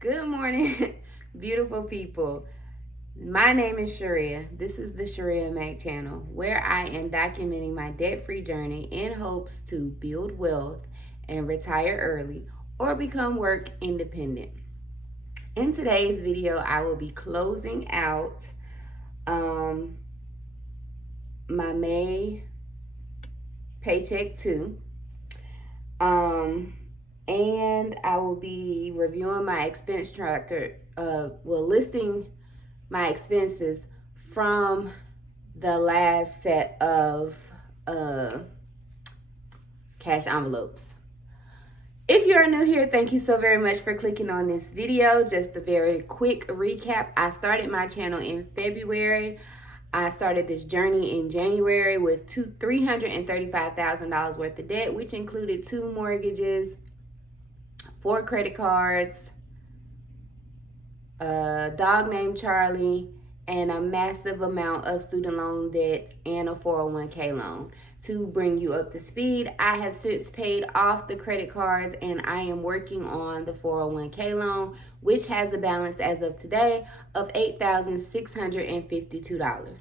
Good morning, beautiful people. My name is Shirria. This is the Shirria Mac channel, where I am documenting my debt-free journey in hopes to build wealth and retire early or become work independent. In today's video, I will be closing out my May Paycheck 2. And I will be reviewing my expense tracker, listing my expenses from the last set of cash envelopes. If you are new here, thank you so very much for clicking on this video. Just a very quick recap. I started my channel in February. I started this journey in January with $335,000 worth of debt, which included 2 mortgages, 4 credit cards, a dog named Charlie, and a massive amount of student loan debt and a 401k loan. To bring you up to speed, I have since paid off the credit cards and I am working on the 401k loan, which has a balance as of today of $8,652.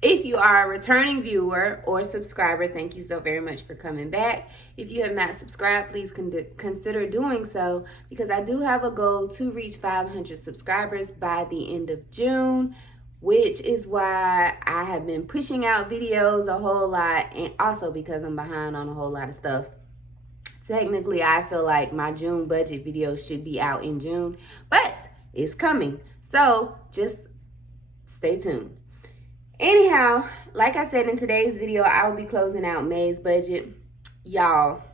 If you are a returning viewer or subscriber, thank you so very much for coming back. If you have not subscribed, please consider doing so, because I do have a goal to reach 500 subscribers by the end of June, which is why I have been pushing out videos a whole lot, and also because I'm behind on a whole lot of stuff. Technically, I feel like my June budget video should be out in June, but it's coming. So just stay tuned. Anyhow, like I said, in today's video, I will be closing out May's budget. Y'all.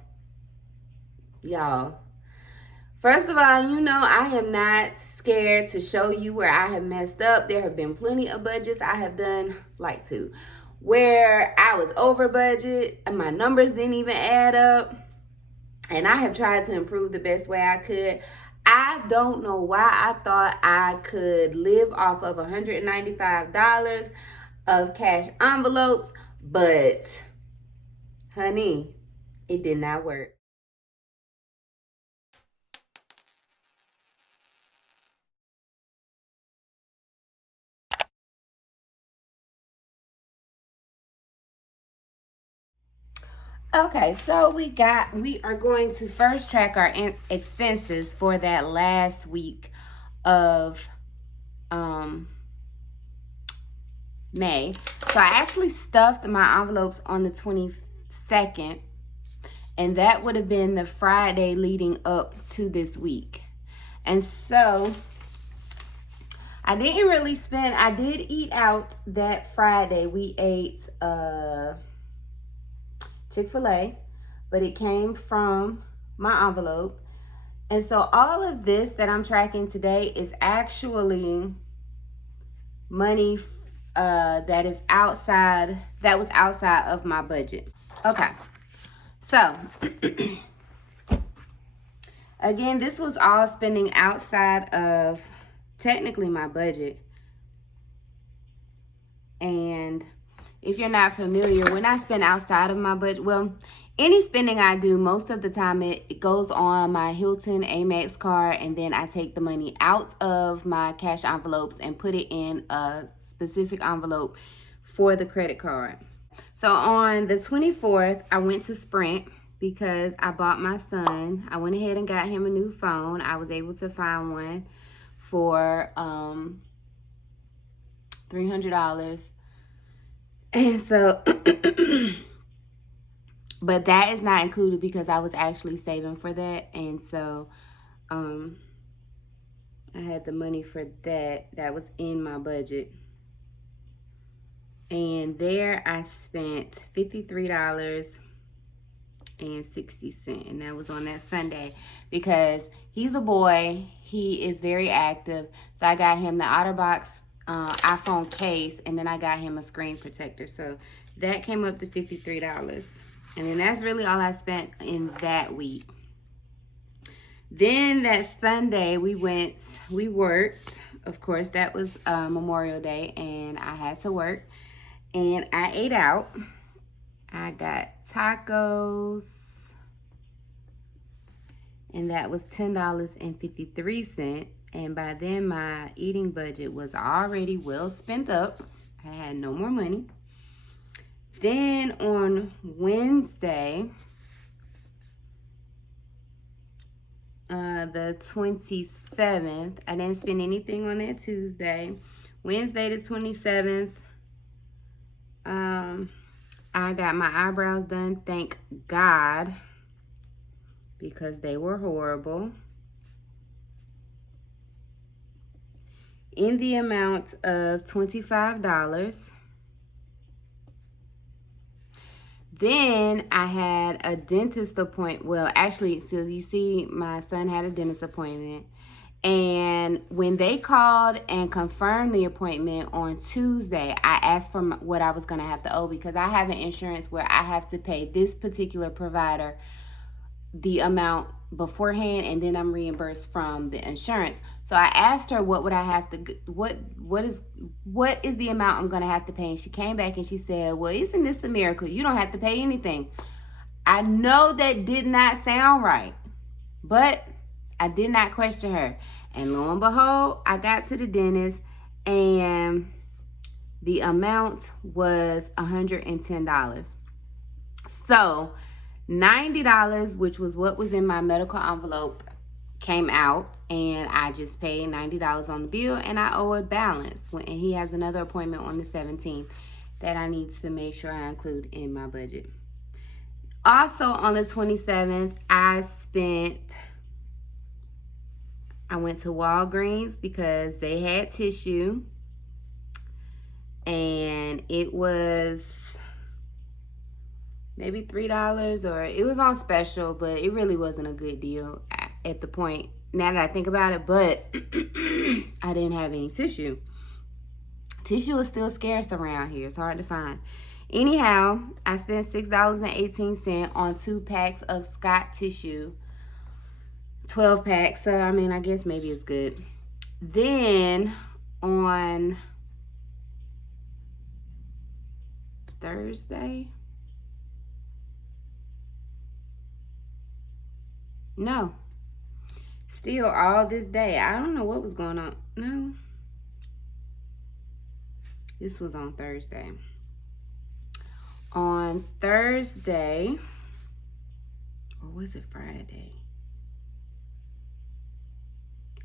First of all, you know I am not scared to show you where I have messed up. There have been plenty of budgets I have done, like 2, where I was over budget and my numbers didn't even add up. And I have tried to improve the best way I could. I don't know why I thought I could live off of $195 of cash envelopes, but honey, it did not work. Okay, so we are going to first track our expenses for that last week of May. So I actually stuffed my envelopes on the 22nd, and that would have been the Friday leading up to this week. And so I didn't really spend. I did eat out that Friday. We ate Chick-fil-A, but it came from my envelope. And so all of this that I'm tracking today is actually money that was outside of my budget. Okay, so again, this was all spending outside of technically my budget. And if you're not familiar, when I spend outside of my budget, well, any spending I do, most of the time it goes on my Hilton Amex card, and then I take the money out of my cash envelopes and put it in a specific envelope for the credit card. So on the 24th, I went to Sprint because I bought my son. I went ahead and got him a new phone. I was able to find one for $300. And so, but that is not included because I was actually saving for that. And so, I had the money for that. That was in my budget. And there I spent $53.60. And that was on that Sunday because he's a boy. He is very active. So I got him the OtterBox iPhone case, and then I got him a screen protector. So that came up to $53. And then that's really all I spent in that week. Then that Sunday we worked. Of course, that was Memorial Day, and I had to work. And I ate out. I got tacos and that was $10.53. And by then, my eating budget was already well spent up. I had no more money. Then on Wednesday, the 27th, I didn't spend anything on that Tuesday. Wednesday the 27th, I got my eyebrows done, thank God, because they were horrible, in the amount of $25. Then I had a dentist appointment. Well, actually, so you see, my son had a dentist appointment. And when they called and confirmed the appointment on Tuesday, I asked for what I was going to have to owe, because I have an insurance where I have to pay this particular provider the amount beforehand, and then I'm reimbursed from the insurance. So I asked her what would I have to, what is the amount I'm going to have to pay, and she came back and she said, well, isn't this a miracle? You don't have to pay anything. I know that did not sound right, but I did not question her. And lo and behold, I got to the dentist and the amount was $110. So $90, which was what was in my medical envelope, came out, and I just paid $90 on the bill, and I owe a balance. And he has another appointment on the 17th that I need to make sure I include in my budget. Also on the 27th, I went to Walgreens because they had tissue, and it was maybe $3, or it was on special, but it really wasn't a good deal at the point, now that I think about it. But I didn't have any tissue. Tissue is still scarce around here. It's hard to find. Anyhow, I spent $6.18 on 2 packs of Scott tissue, 12 packs. So I mean, I guess maybe it's good. Then on Thursday, no, still all this day, I don't know what was going on. No, this was on Thursday. On Thursday, or was it Friday?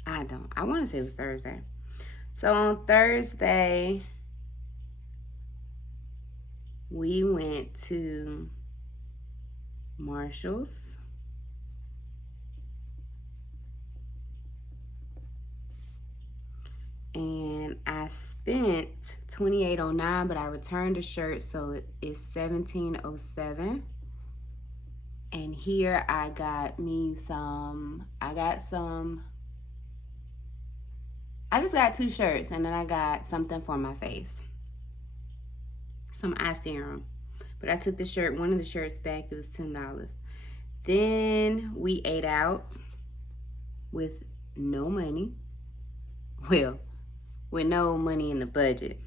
I want to say it was Thursday. So on Thursday, we went to Marshall's. And I spent $28.09, but I returned the shirt, so it's $17.07. And here I got I just got 2 shirts, and then I got something for my face, some eye serum. But I took one of the shirts back. It was $10. Then we ate out with no money. Well, with no money in the budget.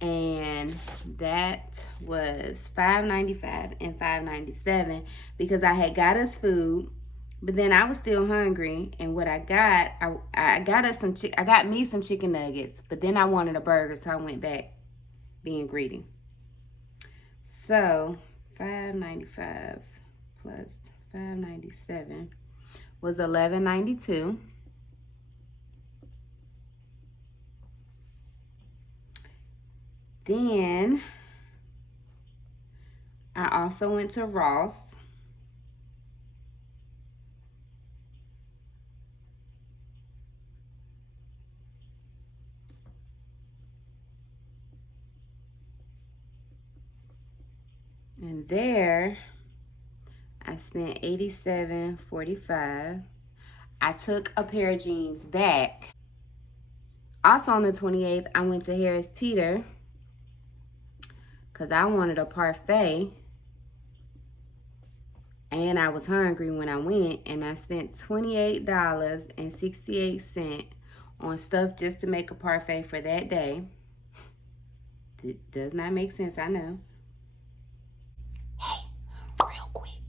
And that was $5.95 and $5.97, because I had got us food, but then I was still hungry. And what I got, I got me some chicken nuggets, but then I wanted a burger, so I went back being greedy. So $5.95 plus $5.97 was $11.92. Then I also went to Ross. And there I spent $87.45. I took a pair of jeans back. Also on the 28th, I went to Harris Teeter because I wanted a parfait, and I was hungry when I went, and I spent $28.68 on stuff just to make a parfait for that day. It does not make sense, I know. Hey, real quick,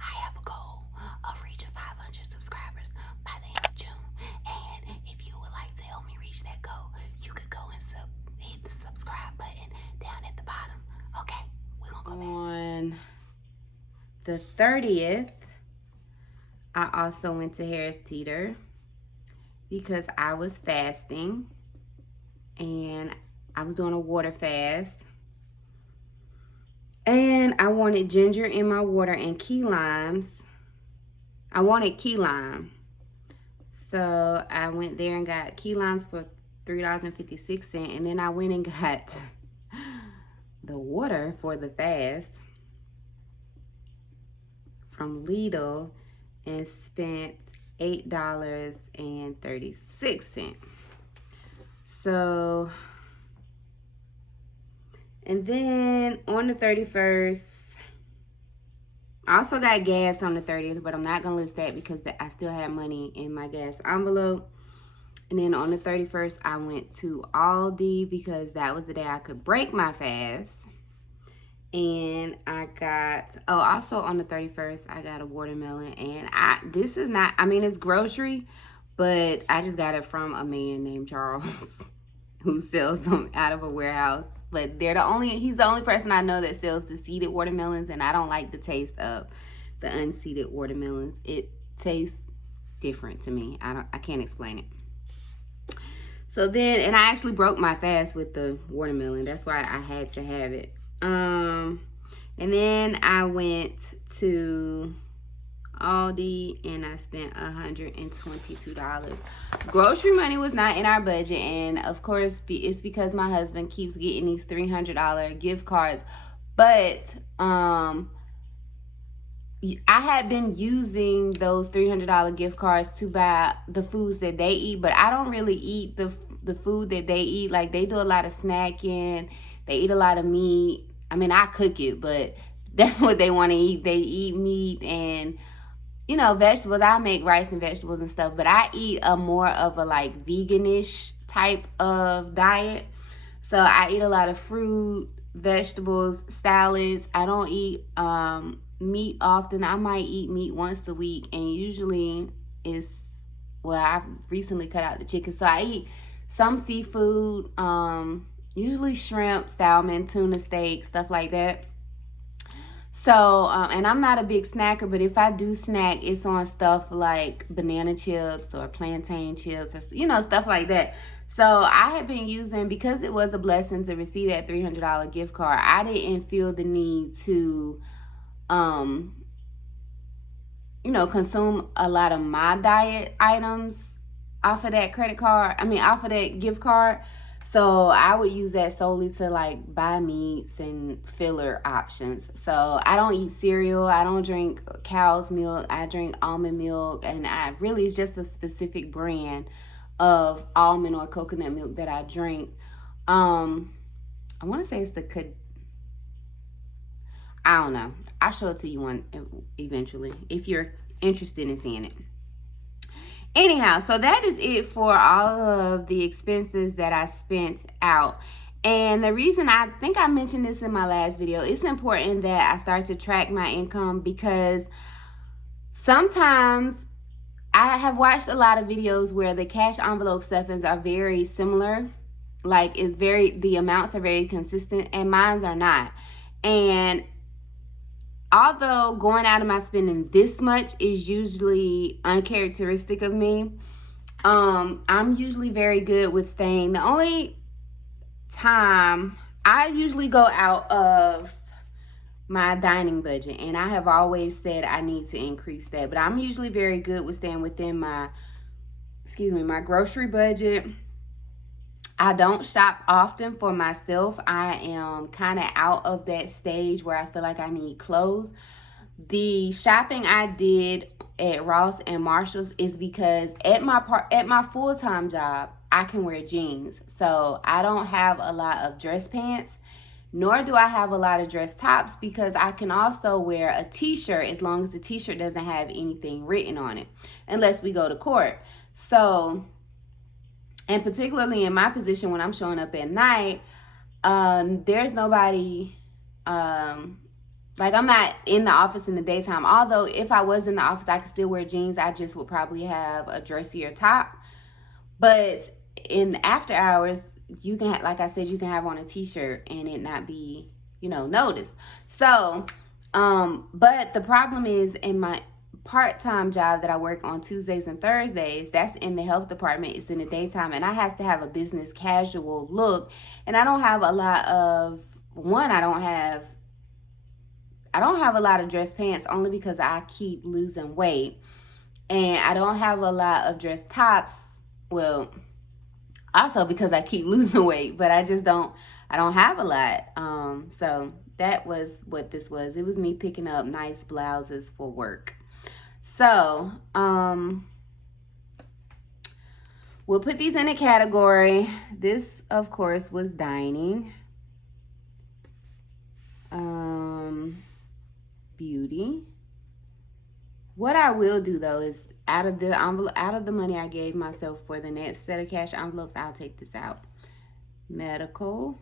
I have a goal reach of 500 subscribers by the end of June. And if you would like to help me reach that goal, you could go and hit the subscribe button down at the bottom. Okay, we're gonna go back. On the 30th, I also went to Harris Teeter because I was fasting and I was doing a water fast. And I wanted ginger in my water and key limes. I wanted key lime. So I went there and got key limes for $3.56. And then I went and got the water for the fast from Lidl and spent $8.36. So, and then on the 31st, I also got gas on the 30th, but I'm not going to list that because I still had money in my gas envelope. And then on the 31st, I went to Aldi because that was the day I could break my fast. And I got, also on the 31st, I got a watermelon. And this is not, it's grocery, but I just got it from a man named Charles who sells them out of a warehouse. But he's the only person I know that sells the seeded watermelons, and I don't like the taste of the unseeded watermelons. It tastes different to me. I can't explain it. So then, and I actually broke my fast with the watermelon. That's why I had to have it. And then I went to Aldi and I spent $122. Grocery money was not in our budget, and of course it's because my husband keeps getting these $300 gift cards. But I had been using those $300 gift cards to buy the foods that they eat, but I don't really eat the food that they eat. Like, they do a lot of snacking, they eat a lot of meat. I cook it, but that's what they want to eat. They eat meat and vegetables. I make rice and vegetables and stuff, but I eat a more of a like veganish type of diet. So I eat a lot of fruit, vegetables, salads. I don't eat meat often. I might eat meat once a week, and usually I've recently cut out the chicken. So I eat some seafood, usually shrimp, salmon, tuna steak, stuff like that. So, and I'm not a big snacker, but if I do snack, it's on stuff like banana chips or plantain chips or, stuff like that. So I have been using, because it was a blessing to receive that $300 gift card, I didn't feel the need to, consume a lot of my diet items off of that off of that gift card. So I would use that solely to like buy meats and filler options. So I don't eat cereal. I don't drink cow's milk. I drink almond milk. And it's just a specific brand of almond or coconut milk that I drink. I want to say it's I don't know. I'll show it to you one eventually if you're interested in seeing it. Anyhow, so that is it for all of the expenses that I spent out. And the reason, I think I mentioned this in my last video, it's important that I start to track my income, because sometimes I have watched a lot of videos where the cash envelope stuffings are very similar. Like, the amounts are very consistent, and mine are not. And although going out of my spending this much is usually uncharacteristic of me, I'm usually very good with staying. The only time I usually go out of my dining budget, and I have always said I need to increase that, but I'm usually very good with staying within my grocery budget. I don't shop often for myself. I am kind of out of that stage where I feel like I need clothes. The shopping I did at Ross and Marshall's is because at my full-time job, I can wear jeans. So I don't have a lot of dress pants, nor do I have a lot of dress tops, because I can also wear a t-shirt as long as the t-shirt doesn't have anything written on it, unless we go to court. So, and particularly in my position when I'm showing up at night, there's nobody Like, I'm not in the office in the daytime. Although, if I was in the office, I could still wear jeans. I just would probably have a dressier top. But in after hours, you can have, like I said, you can have on a t-shirt and it not be, noticed. So, but the problem is, in my part-time job that I work on Tuesdays and Thursdays, that's in the health department. It's in the daytime, and I have to have a business casual look. And I don't have a lot of, I don't have a lot of dress pants, only because I keep losing weight. And I don't have a lot of dress tops. Well, also because I keep losing weight, but I don't have a lot. So that was what this was. It was me picking up nice blouses for work. So, we'll put these in a category. This, of course, was dining. Beauty. What I will do, though, is out of the money I gave myself for the next set of cash envelopes, I'll take this out. Medical.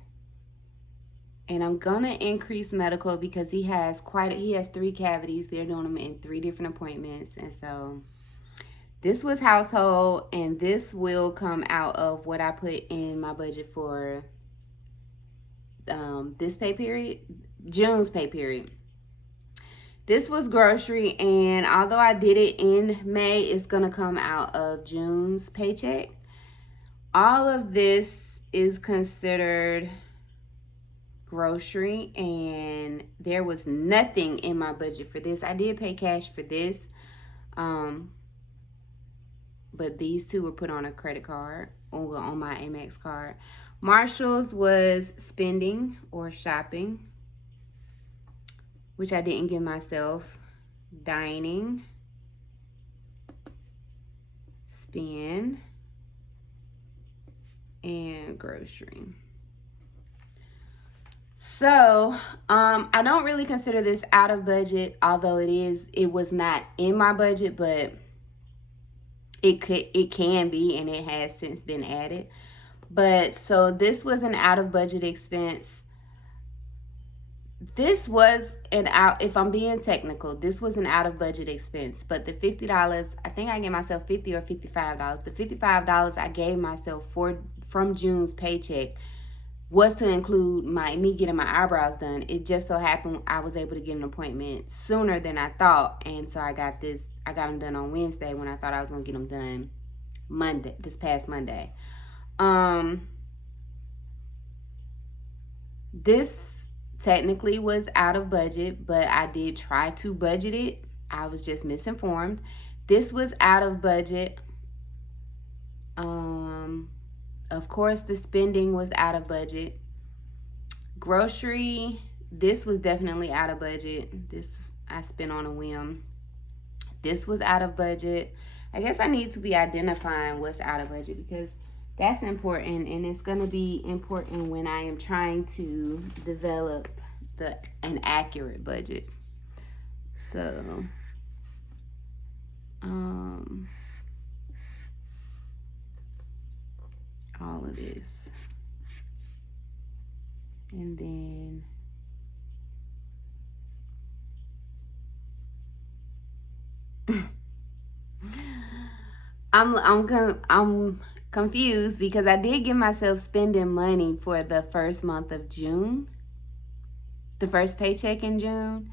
And I'm gonna increase medical because he has 3 cavities. They're doing them in 3 different appointments. And so this was household, and this will come out of what I put in my budget for this pay period, June's pay period. This was grocery, and although I did it in May, it's gonna come out of June's paycheck. All of this is considered grocery, and there was nothing in my budget for this. I did pay cash for this, but these 2 were put on a credit card, or on my Amex card. Marshall's was spending or shopping, which I didn't give myself. Dining, spend, and grocery. So, I don't really consider this out of budget, although it was not in my budget, but it can be, and it has since been added. But so this was an out of budget expense. This was if I'm being technical, this was an out of budget expense. But the $50, I think I gave myself $50 or $55. The $55 I gave myself from June's paycheck was to include me getting my eyebrows done. It just so happened I was able to get an appointment sooner than I thought. And so I got them done on Wednesday when I thought I was going to get them done this past Monday. This technically was out of budget, but I did try to budget it. I was just misinformed. This was out of budget. Of course, the spending was out of budget. Grocery, this was definitely out of budget. This I spent on a whim. This was out of budget. I guess I need to be identifying what's out of budget, because that's important, and it's going to be important when I am trying to develop an accurate budget. So, all of this. And then I'm confused because I did give myself spending money for the first month of June, the first paycheck in June,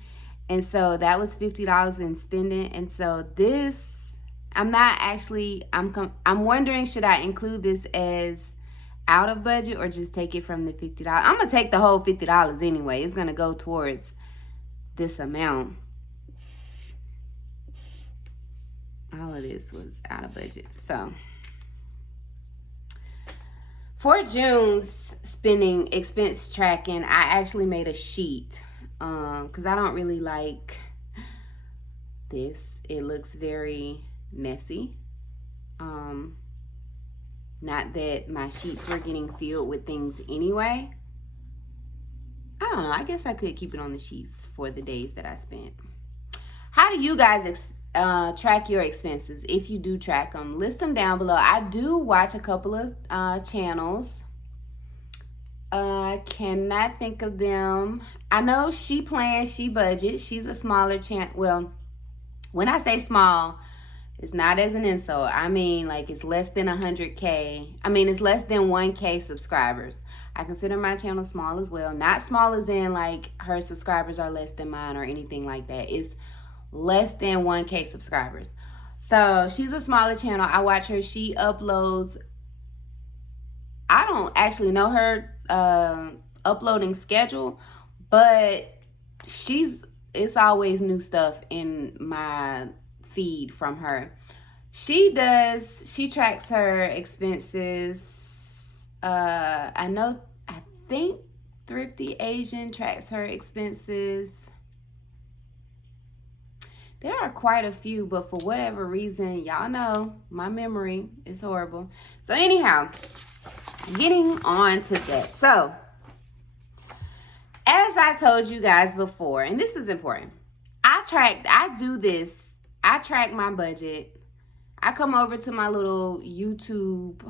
and so that was $50 in spending. And so this, I'm wondering, should I include this as out of budget or just take it from the $50? I'm gonna take the whole $50 anyway. It's gonna go towards this amount. All of this was out of budget. So for June's spending expense tracking, I actually made a sheet because I don't really like this. It looks very messy. Not that my sheets were getting filled with things anyway. I don't know. I guess I could keep it on the sheets for the days that I spent. How do you guys track your expenses? If you do track them, list them down below. I do watch a couple of channels I cannot think of them. I know she plans, she budgets. She's a smaller channel. Well, when I say small, it's not as an insult. I mean, like, it's less than 100K. I mean, it's less than 1K subscribers. I consider my channel small as well. Not small as in, like, her subscribers are less than mine or anything like that. It's less than 1K subscribers. So, she's a smaller channel. I watch her. She uploads. I don't actually know her uploading schedule, but it's always new stuff in my feed from her. She tracks her expenses. I think Thrifty Asian tracks her expenses. There are quite a few, but for whatever reason, y'all know my memory is horrible. So anyhow, getting on to that. So, as I told you guys before, and this is important, I track my budget. I come over to my little YouTube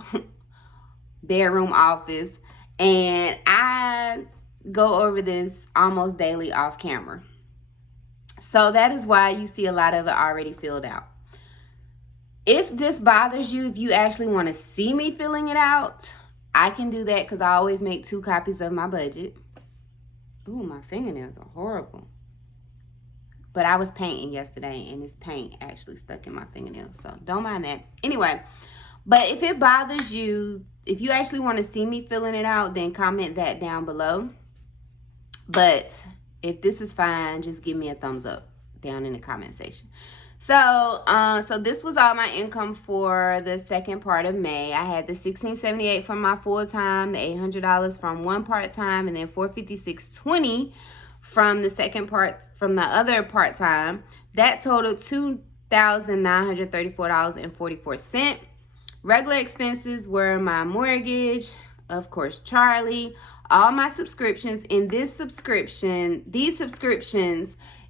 bedroom office and I go over this almost daily off camera. So that is why you see a lot of it already filled out. If this bothers you, if you actually want to see me filling it out, I can do that because I always make 2 copies of my budget. Ooh, my fingernails are horrible. But I was painting yesterday and this paint actually stuck in my fingernails. So don't mind that. Anyway, but if it bothers you, if you actually want to see me filling it out, then comment that down below. But if this is fine, just give me a thumbs up down in the comment section. So this was all my income for the second part of May. I had the $16.78 from my full-time, the $800 from one part-time, and then $456.20 from the other part-time. That totaled $2,934.44. Regular expenses were my mortgage, of course, Charlie, all my subscriptions. In these subscriptions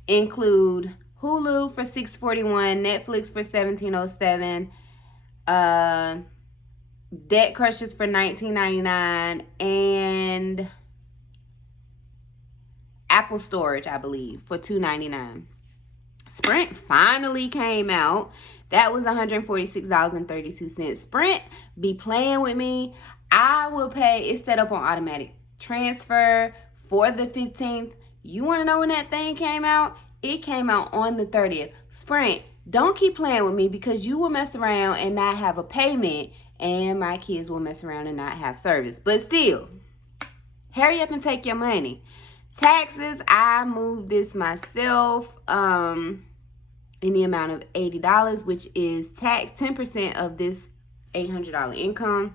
include Hulu for $641, Netflix for $1707, Debt Crushers for $19.99, and Apple Storage, I believe, for $2.99. Sprint finally came out. That was $146.32. Sprint be playing with me. I will pay. It's set up on automatic transfer for the 15th. You want to know when that thing came out? It came out on the 30th. Sprint, don't keep playing with me because you will mess around and not have a payment and my kids will mess around and not have service. But still, hurry up and take your money. Taxes, I moved this myself in the amount of $80, which is tax 10% of this $800 income.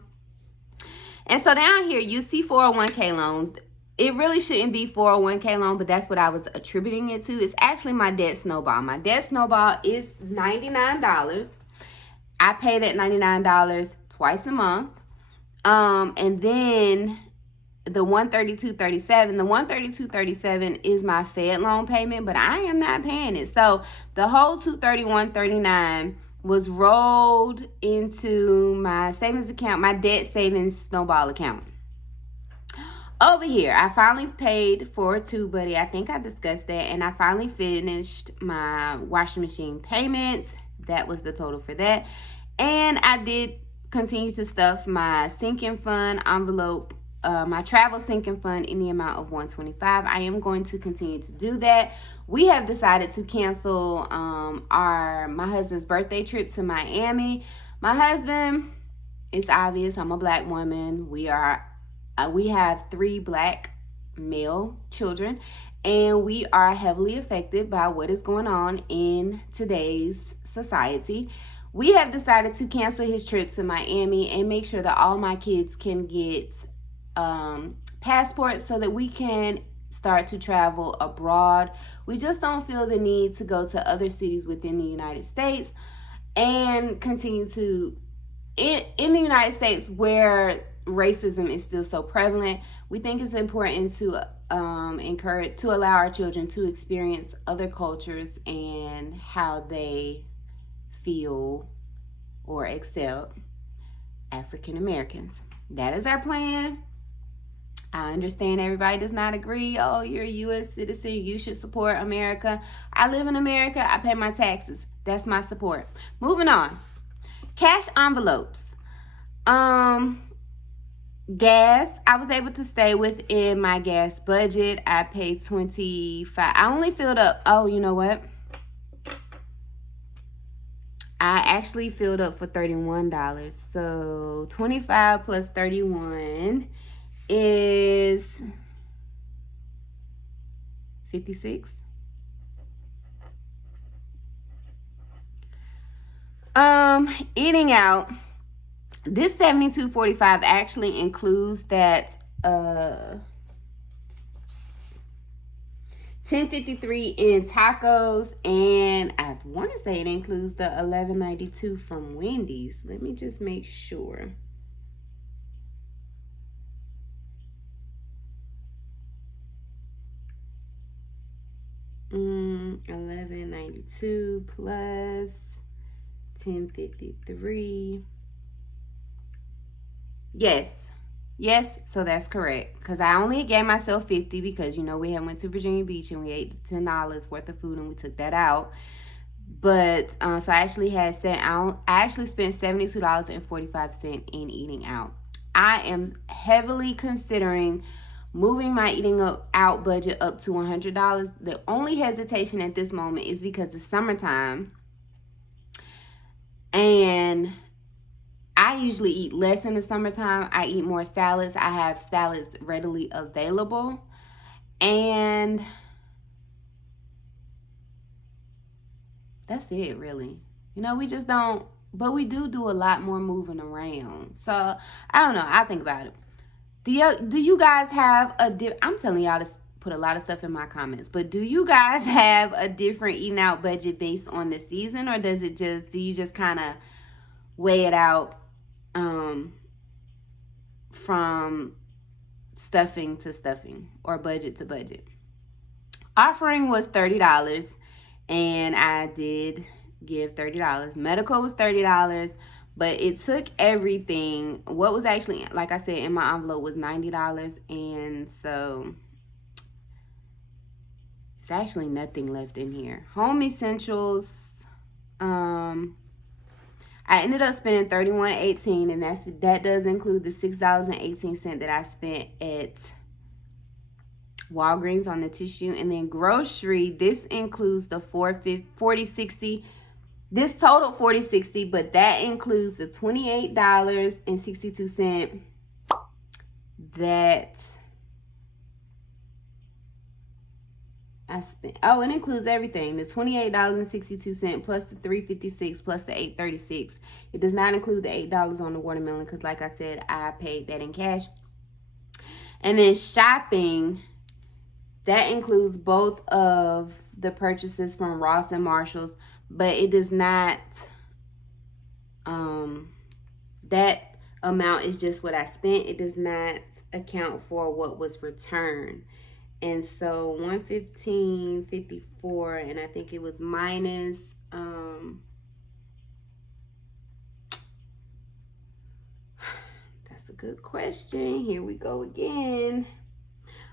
And so down here, you see 401k loans. It really shouldn't be 401k loan, but that's what I was attributing it to. It's actually my debt snowball. My debt snowball is $99. I pay that $99 twice a month. And then the $132.37. The $132.37 is my Fed loan payment, but I am not paying it. So the whole $231.39 was rolled into my savings account, my debt savings snowball account. Over here, I finally paid for TubeBuddy. I think I discussed that. And I finally finished my washing machine payments. That was the total for that. And I did continue to stuff my sinking fund envelope, my travel sinking fund in the amount of $125. I am going to continue to do that. We have decided to cancel my husband's birthday trip to Miami. My husband, it's obvious, I'm a black woman. We have 3 black male children, and we are heavily affected by what is going on in today's society. We have decided to cancel his trip to Miami and make sure that all my kids can get passports so that we can start to travel abroad. We just don't feel the need to go to other cities within the United States and continue to, in the United States where racism is still so prevalent, we think it's important to allow our children to experience other cultures and how they feel or accept African Americans. That is our plan. I understand everybody does not agree. Oh, you're a U.S. citizen. You should support America. I live in America. I pay my taxes. That's my support. Moving on. Cash envelopes. Gas. I was able to stay within my gas budget. I paid $25. I only filled up. Oh, you know what? I actually filled up for $31. So 25 plus 31 is 56. Eating out. This $72.45 actually includes that $10.53 in tacos, and I want to say it includes the $11.92 from Wendy's. Let me just make sure. $11.92 plus $10.53. Yes, so that's correct. Because I only gave myself $50 because, you know, we had went to Virginia Beach and we ate $10 worth of food and we took that out. But, so I actually spent $72.45 in eating out. I am heavily considering moving my eating out budget up to $100. The only hesitation at this moment is because it's summertime. And I usually eat less in the summertime. I eat more salads. I have salads readily available. And that's it, really. You know, we just don't, but we do a lot more moving around. So, I don't know. I think about it. Do you guys have I'm telling y'all to put a lot of stuff in my comments, but do you guys have a different eating out budget based on the season, or do you just kind of weigh it out from stuffing to stuffing or budget to budget? Offering was $30 and I did give $30. Medical was $30, but it took everything. What was actually, like I said, in my envelope was $90, and so it's actually nothing left in here. Home essentials, I ended up spending $31.18, and that does include the $6.18 that I spent at Walgreens on the tissue. And then grocery, this includes the $40.60. This total $40.60, but that includes the $28.62 that I spent. Oh, it includes everything. The $28.62 plus the $3.56 plus the $8.36. It does not include the $8 on the watermelon because, like I said, I paid that in cash. And then shopping, that includes both of the purchases from Ross and Marshalls, but it does not, that amount is just what I spent. It does not account for what was returned. And so $115.54, and I think it was minus, that's a good question. Here we go again.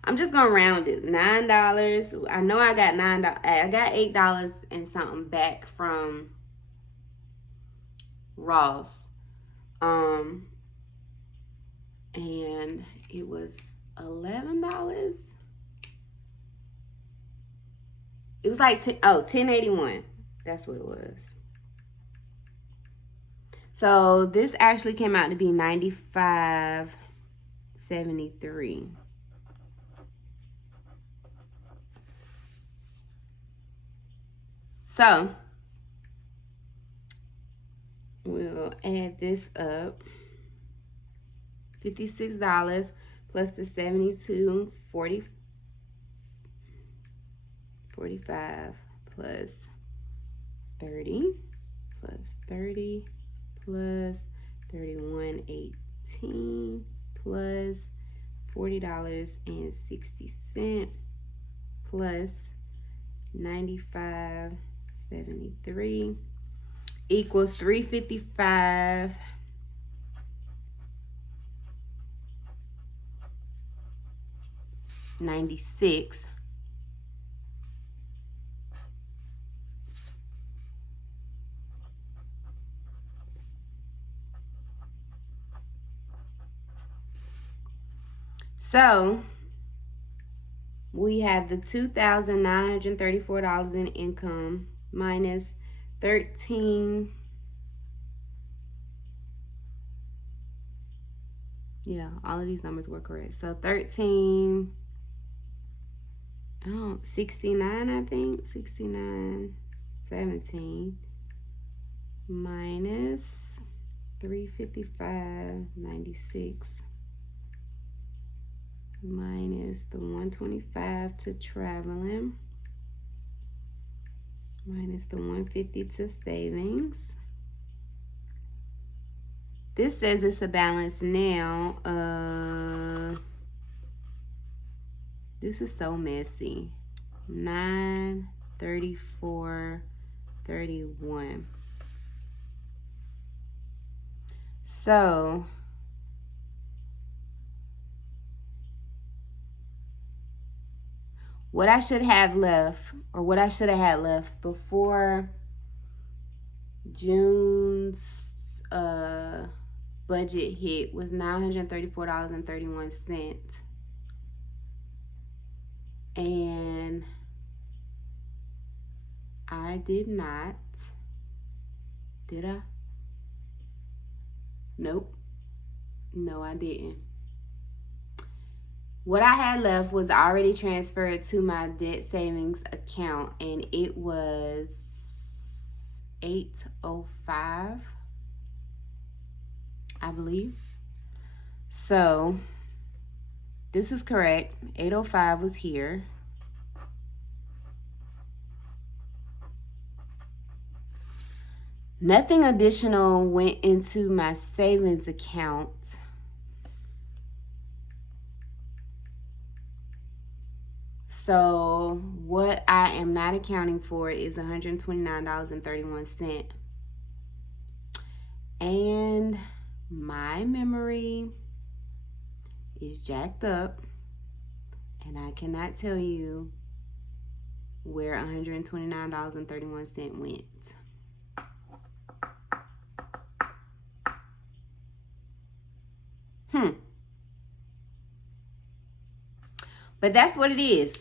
I'm just gonna round it. $9. I know I got $9. I got $8 and something back from Ross. And it was $11. It was like $10.81. That's what it was. So this actually came out to be $95.73. So we'll add this up. $56 plus the $72.45 plus 30 plus 30 plus 31.18 plus $40.60 plus 95.73 equals $355. $1,295.96. So we have the $2,934 in income minus 13. Yeah, all of these numbers were correct. So 69, I think. 69.17 minus 355.96 minus the 125 to traveling minus the 150 to savings. This says it's a balance now. This is so messy. 934.31. So what I should have left, or what I should have had left before June's budget hit, was $934.31. And I did not. Did I? Nope. No, I didn't. What I had left was already transferred to my debt savings account, and it was $805, I believe. So this is correct. $805 was here. Nothing additional went into my savings account. So what I am not accounting for is $129.31. And my memory is jacked up, and I cannot tell you where $129.31 went. But that's what it is.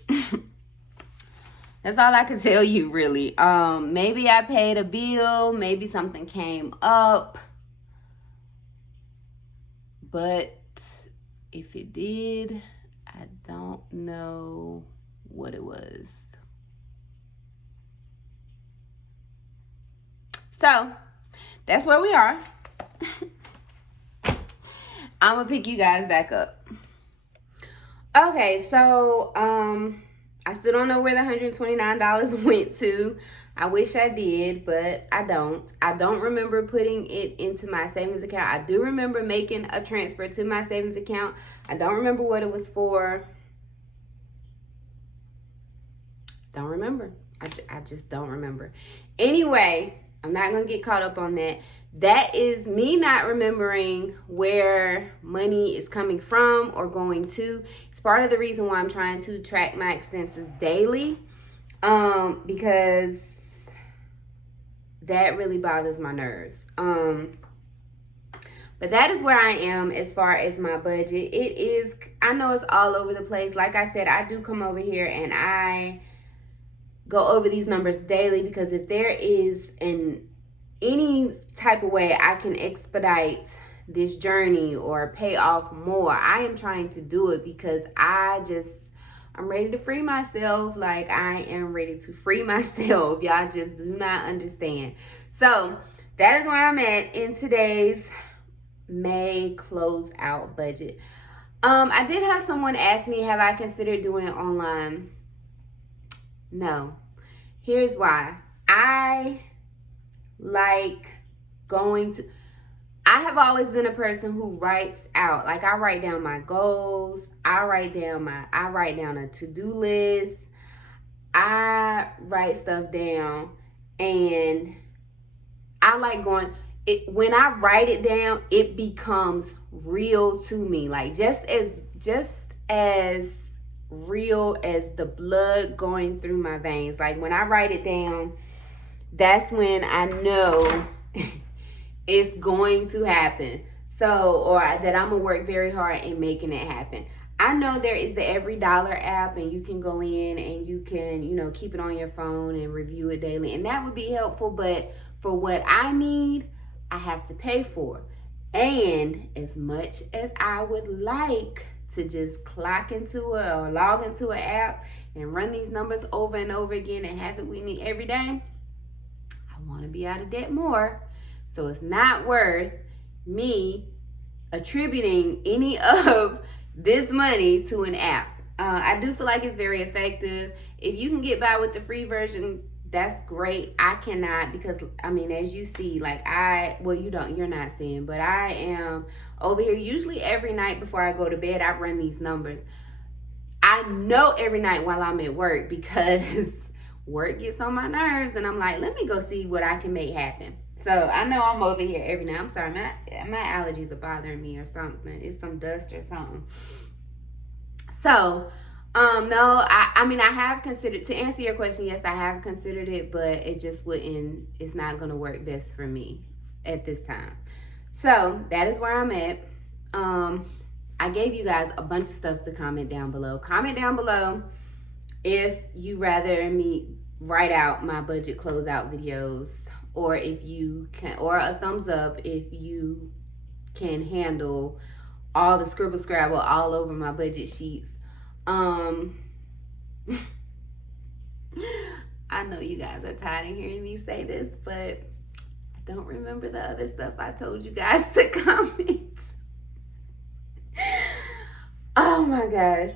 That's all I can tell you, really. Maybe I paid a bill, maybe something came up, but if it did, I don't know what it was. So that's where we are. I'm gonna pick you guys back up. Okay, so I still don't know where the $129 went to. I wish I did, but I don't. I don't remember putting it into my savings account. I do remember making a transfer to my savings account. I don't remember what it was for. Don't remember. I just don't remember. Anyway, I'm not going to get caught up on that. That is me not remembering where money is coming from or going to. It's part of the reason why I'm trying to track my expenses daily, because that really bothers my nerves. But that is where I am as far as my budget. It is, I know it's all over the place. Like I said, I do come over here and I go over these numbers daily, because if there is any type of way I can expedite this journey or pay off more, I am trying to do it, because I'm ready to free myself. Like, I am ready to free myself. Y'all just do not understand. So that is where I'm at in today's May closeout budget. I did have someone ask me, have I considered doing it online? No. Here's why. I have always been a person who writes out. Like, I write down my goals. I write down a to-do list. I write stuff down, and I like when I write it down, it becomes real to me. Like, just as real as the blood going through my veins. Like when I write it down, that's when I know it's going to happen. So, or that I'm gonna work very hard in making it happen. I know there is the Every Dollar app, and you can go in and you can, keep it on your phone and review it daily, and that would be helpful. But for what I need, I have to pay for. And as much as I would like to just clock into or log into an app and run these numbers over and over again and have it we need every day, I want to be out of debt more. So it's not worth me attributing any of this money to an app. I do feel like it's very effective. If you can get by with the free version, that's great. I cannot, because as you see, you're not seeing, but I am over here usually every night before I go to bed. I run these numbers. I know every night while I'm at work, because work gets on my nerves, and I'm like, let me go see what I can make happen. So I know I'm over here every night. I'm sorry, my allergies are bothering me or something. It's some dust or something. So, no, I have considered, to answer your question, yes, I have considered it, but it's not going to work best for me at this time. So that is where I'm at. I gave you guys a bunch of stuff to comment down below. Comment down below if you rather me write out my budget closeout videos, or if you can, or a thumbs up if you can handle all the scribble scrabble all over my budget sheets. I know you guys are tired of hearing me say this, but I don't remember the other stuff I told you guys to comment. Oh my gosh.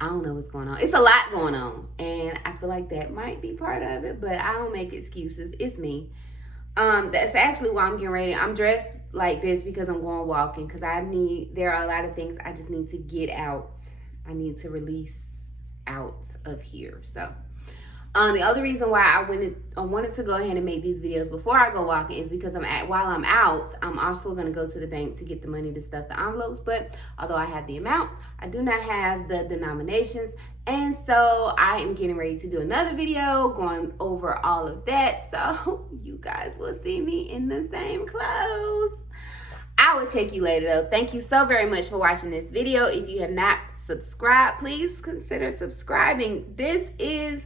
I don't know what's going on. It's a lot going on, and I feel like that might be part of it, but I don't make excuses. It's me. That's actually why I'm getting ready. I'm dressed like this because I'm going walking, because there are a lot of things I just need to get out. I need to release out of here. So the other reason why I wanted to go ahead and make these videos before I go walking is because while I'm out, I'm also going to go to the bank to get the money to stuff the envelopes. But although I have the amount, I do not have the denominations. And so I am getting ready to do another video going over all of that. So you guys will see me in the same clothes. I will check you later though. Thank you so very much for watching this video. If you have not subscribed, please consider subscribing. This is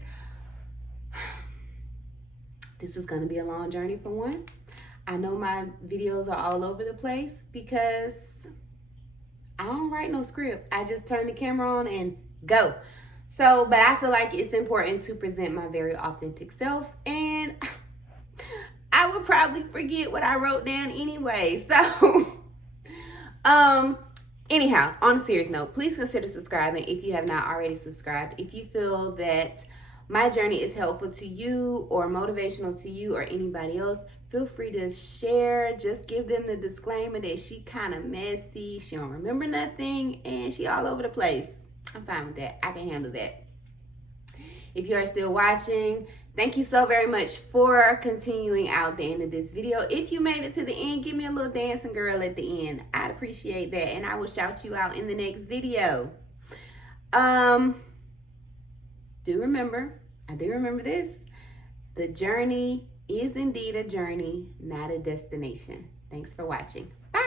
going to be a long journey for one. I know my videos are all over the place because I don't write no script. I just turn the camera on and go. So, but I feel like it's important to present my very authentic self, and I would probably forget what I wrote down anyway. So, anyhow, on a serious note, please consider subscribing if you have not already subscribed. If you feel that my journey is helpful to you or motivational to you or anybody else, feel free to share. Just give them the disclaimer that she kind of messy, she don't remember nothing, and she all over the place. I'm fine with that. I can handle that. If you are still watching, thank you so very much for continuing out the end of this video. If you made it to the end, give me a little dancing girl at the end. I'd appreciate that, and I will shout you out in the next video. I do remember this. The journey is indeed a journey, not a destination. Thanks for watching. Bye.